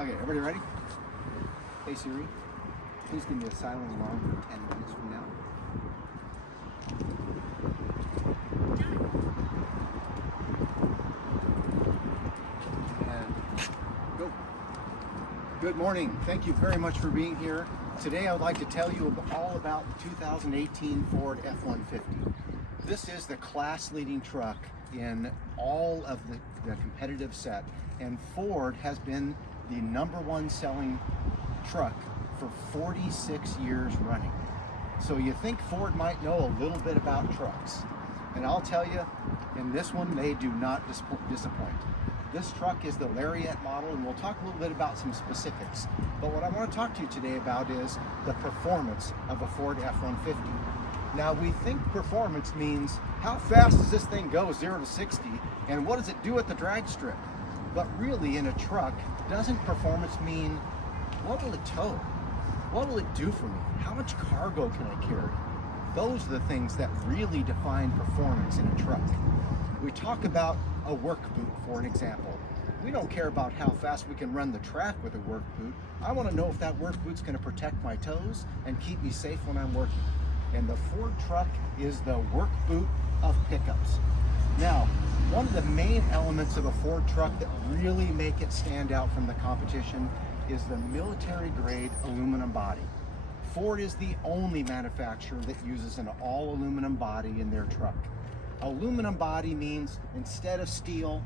Okay, everybody ready? Hey Siri, please give me a silent alarm for 10 minutes from now. And go. Good morning. Thank you very much for being here. Today I would like to tell you all about the 2018 Ford F-150. This is the class-leading truck in all of the competitive set, and Ford has been the #1 selling truck for 46 years running. So you think Ford might know a little bit about trucks, and I'll tell you, in this one they do not disappoint. This truck is the Lariat model, and we'll talk a little bit about some specifics. But what I want to talk to you today about is the performance of a Ford F-150. Now, we think performance means how fast does this thing go 0 to 60, and what does it do at the drag strip? But really, in a truck, doesn't performance mean what will it tow? What will it do for me? How much cargo can I carry? Those are the things that really define performance in a truck. We talk about a work boot, for an example. We don't care about how fast we can run the track with a work boot. I want to know if that work boot's going to protect my toes and keep me safe when I'm working. And the Ford truck is the work boot of pickups. Now, one of the main elements of a Ford truck that really make it stand out from the competition is the military grade aluminum body. Ford is the only manufacturer that uses an all aluminum body in their truck. Aluminum body means instead of steel,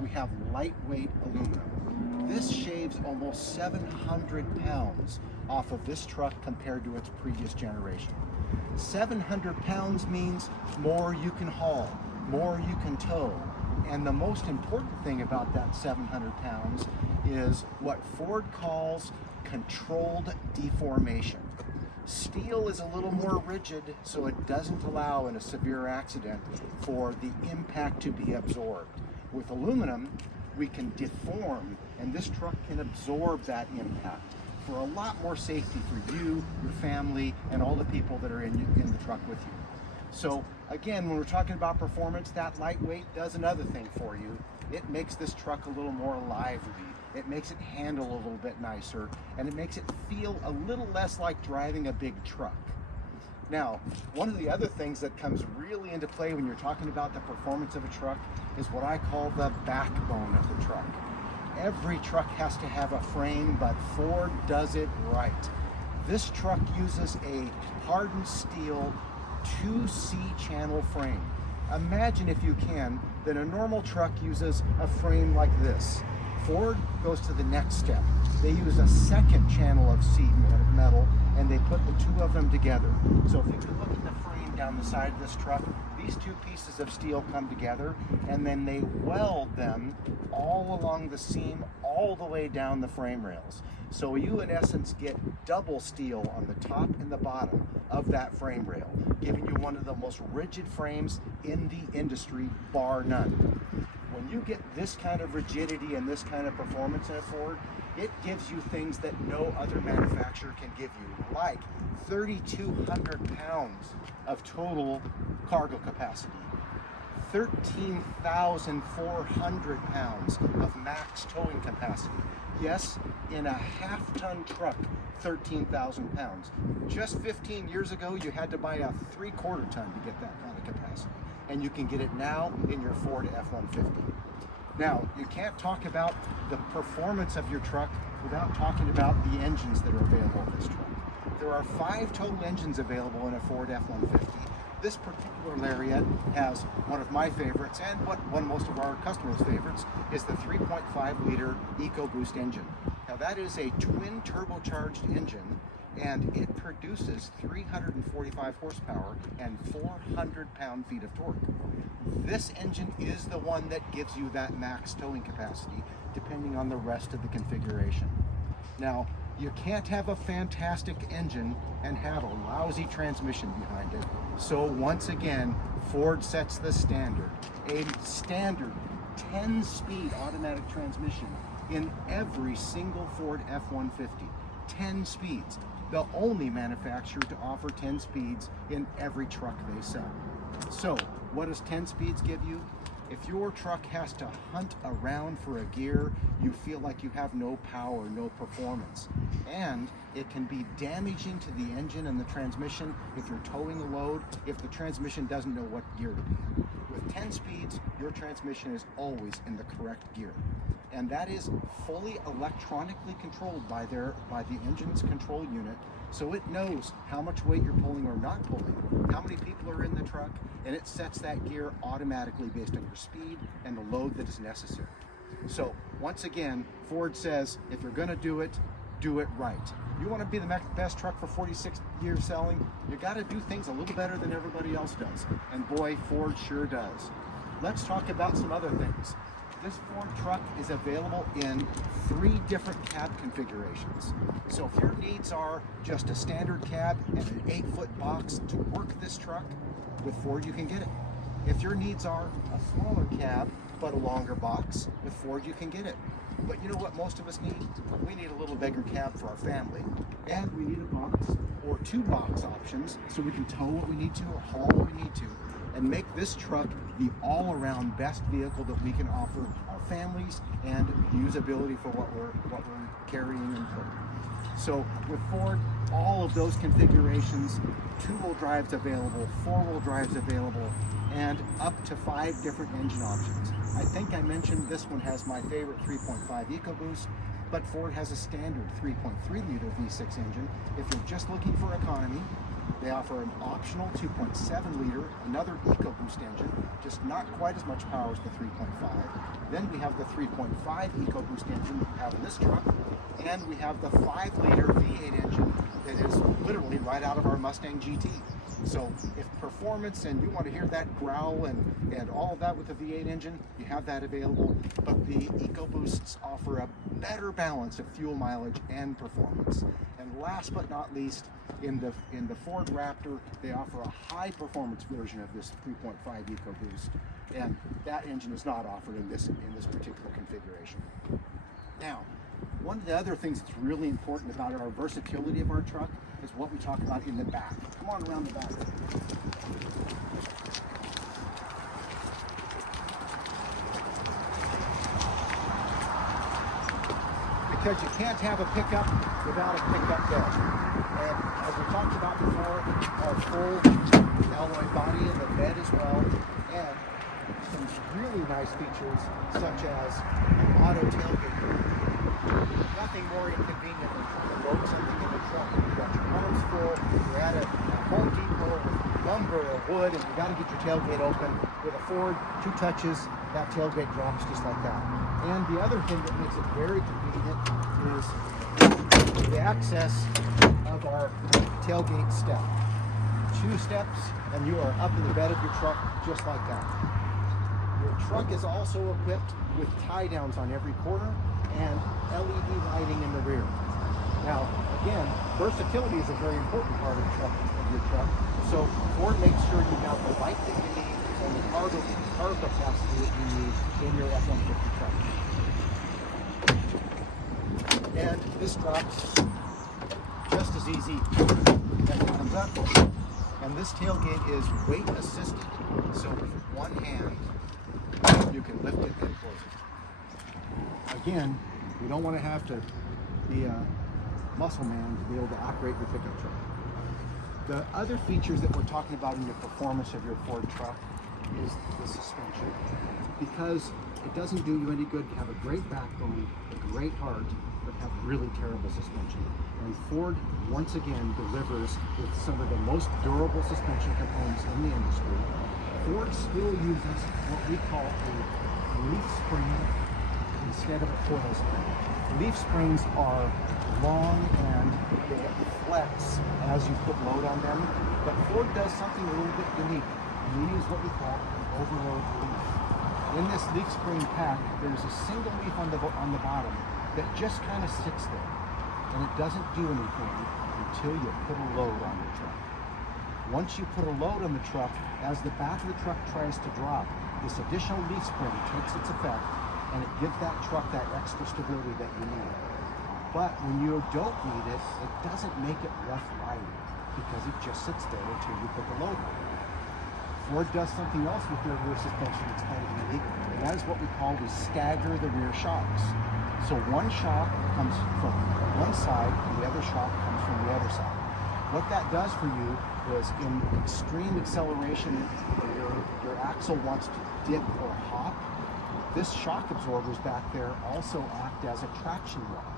we have lightweight aluminum. This shaves almost 700 pounds off of this truck compared to its previous generation. 700 pounds means more you can haul, more you can tow. And the most important thing about that 700 pounds is what Ford calls controlled deformation. Steel is a little more rigid, so it doesn't allow in a severe accident for the impact to be absorbed. With aluminum, we can deform, and this truck can absorb that impact for a lot more safety for you, your family, and all the people that are in the truck with you. So again, when we're talking about performance, that lightweight does another thing for you. It makes this truck a little more lively. It makes it handle a little bit nicer, and it makes it feel a little less like driving a big truck. Now, one of the other things that comes really into play when you're talking about the performance of a truck is what I call the backbone of the truck. Every truck has to have a frame, but Ford does it right. This truck uses a hardened steel 2C channel frame. Imagine, if you can, that a normal truck uses a frame like this. Ford goes to the next step. They use a second channel of C metal, and they put the two of them together. So if you could look at the frame down the side of this truck, these two pieces of steel come together, and then they weld them all along the seam, all the way down the frame rails. So you, in essence, get double steel on the top and the bottom of that frame rail, giving you one of the most rigid frames in the industry, bar none. When you get this kind of rigidity and this kind of performance in a Ford, it gives you things that no other manufacturer can give you, like 3,200 pounds of total cargo capacity, 13,400 pounds of max towing capacity. Yes, in a half-ton truck, 13,000 pounds. Just 15 years ago, you had to buy a 3/4 ton to get that kind of capacity. And you can get it now in your Ford F-150. Now, you can't talk about the performance of your truck without talking about the engines that are available in this truck. There are 5 total engines available in a Ford F-150. This particular Lariat has one of my favorites, and one of most of our customers' favorites, is the 3.5 liter EcoBoost engine. Now, that is a twin turbocharged engine, and it produces 345 horsepower and 400 pound-feet of torque. This engine is the one that gives you that max towing capacity, depending on the rest of the configuration. Now, you can't have a fantastic engine and have a lousy transmission behind it. So once again, Ford sets the standard. A standard 10-speed automatic transmission in every single Ford F-150. 10 speeds. The only manufacturer to offer 10 speeds in every truck they sell. So what does 10 speeds give you? If your truck has to hunt around for a gear, you feel like you have no power, no performance. And it can be damaging to the engine and the transmission if you're towing a load, if the transmission doesn't know what gear to be in. With 10 speeds, your transmission is always in the correct gear. And that is fully electronically controlled by the engine's control unit, so it knows how much weight you're pulling or not pulling, how many people are in the truck, and it sets that gear automatically based on your speed and the load that is necessary. So once again, Ford says, if you're gonna do it right. You wanna be the best truck for 46 years selling, you gotta do things a little better than everybody else does. And boy, Ford sure does. Let's talk about some other things. This Ford truck is available in 3 different cab configurations. So if your needs are just a standard cab and an 8-foot box to work this truck, with Ford you can get it. If your needs are a smaller cab but a longer box, with Ford you can get it. But you know what most of us need? We need a little bigger cab for our family. And we need a box or 2 box options so we can tow what we need to or haul what we need to, and make this truck the all-around best vehicle that we can offer our families and usability for what we're carrying and putting. So with Ford, all of those configurations, 2-wheel drives available, 4-wheel drives available, and up to 5 different engine options. I think I mentioned this one has my favorite 3.5 EcoBoost, but Ford has a standard 3.3 liter V6 engine. If you're just looking for economy, they offer an optional 2.7 liter, another EcoBoost engine, just not quite as much power as the 3.5. Then we have the 3.5 EcoBoost engine we have in this truck, and we have the 5 liter V8 engine that is literally right out of our Mustang GT. So if performance and you want to hear that growl and all of that with the V8 engine, you have that available. But the EcoBoosts offer a better balance of fuel mileage and performance. And last but not least, in the Ford Raptor, they offer a high performance version of this 3.5 EcoBoost, and that engine is not offered in this particular configuration. Now, one of the other things that's really important about our versatility of our truck is what we talk about in the back. Come on around the back. Because you can't have a pickup without a pickup bed. And as we talked about before, our full alloy body in the bed as well, and some really nice features such as an auto tailgate. Nothing more inconvenient than trying to load something in the truck. You've got your arms full, you're at a Home Depot with lumber or wood, and you got to get your tailgate open. With a Ford, 2 touches, that tailgate drops just like that. And the other thing that makes it very convenient is the access of our tailgate step. 2 steps, and you are up in the bed of your truck just like that. Your truck is also equipped with tie downs on every corner and LED lighting in the rear. Now, again, versatility is a very important part of your truck. So Ford makes sure you have the light that you need and the cargo capacity that you need in your F-150 truck. And this drops just as easy as it comes up. And this tailgate is weight assisted, so with one hand you can lift it and close it. Again, you don't want to have to be a muscle man to be able to operate your pickup truck. The other features that we're talking about in the performance of your Ford truck is the suspension. Because it doesn't do you any good to have a great backbone, a great heart, but have really terrible suspension. And Ford, once again, delivers with some of the most durable suspension components in the industry. Ford still uses what we call a leaf spring instead of a coil spring. Leaf springs are long and they flex as you put load on them, but Ford does something a little bit unique. We use what we call an overload leaf. In this leaf spring pack, there's a single leaf on the bottom that just kind of sits there, and it doesn't do anything until you put a load on the truck. Once you put a load on the truck, as the back of the truck tries to drop, this additional leaf spring takes its effect, and it gives that truck that extra stability that you need. But when you don't need it, it doesn't make it rough riding, because it just sits there until you put the load on. Ford does something else with their rear suspension that's kind of unique, and that is what we stagger the rear shocks. So one shock comes from one side and the other shock comes from the other side. What that does for you is in extreme acceleration, your axle wants to dip or hop. This shock absorbers back there also act as a traction rod.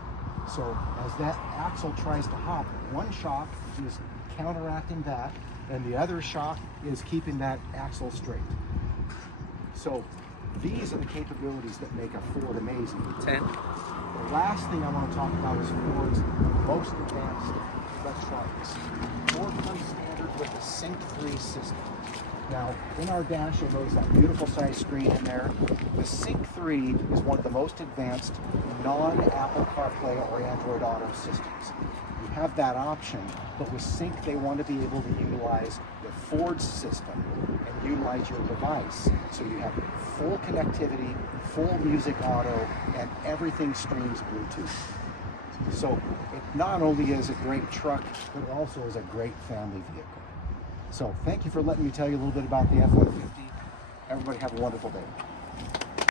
So as that axle tries to hop, one shock is counteracting that, and the other shock is keeping that axle straight. So these are the capabilities that make a Ford amazing. 10. The last thing I want to talk about is Ford's most advanced electronics. Ford comes standard with a Sync 3 system. Now, in our dash, you'll notice that beautiful size screen in there. The Sync 3 is one of the most advanced non-Apple CarPlay or Android Auto systems. You have that option, but with Sync, they want to be able to utilize the Ford system and utilize your device. So you have full connectivity, full music auto, and everything streams Bluetooth. So it not only is a great truck, but it also is a great family vehicle. So thank you for letting me tell you a little bit about the F-150. Everybody have a wonderful day.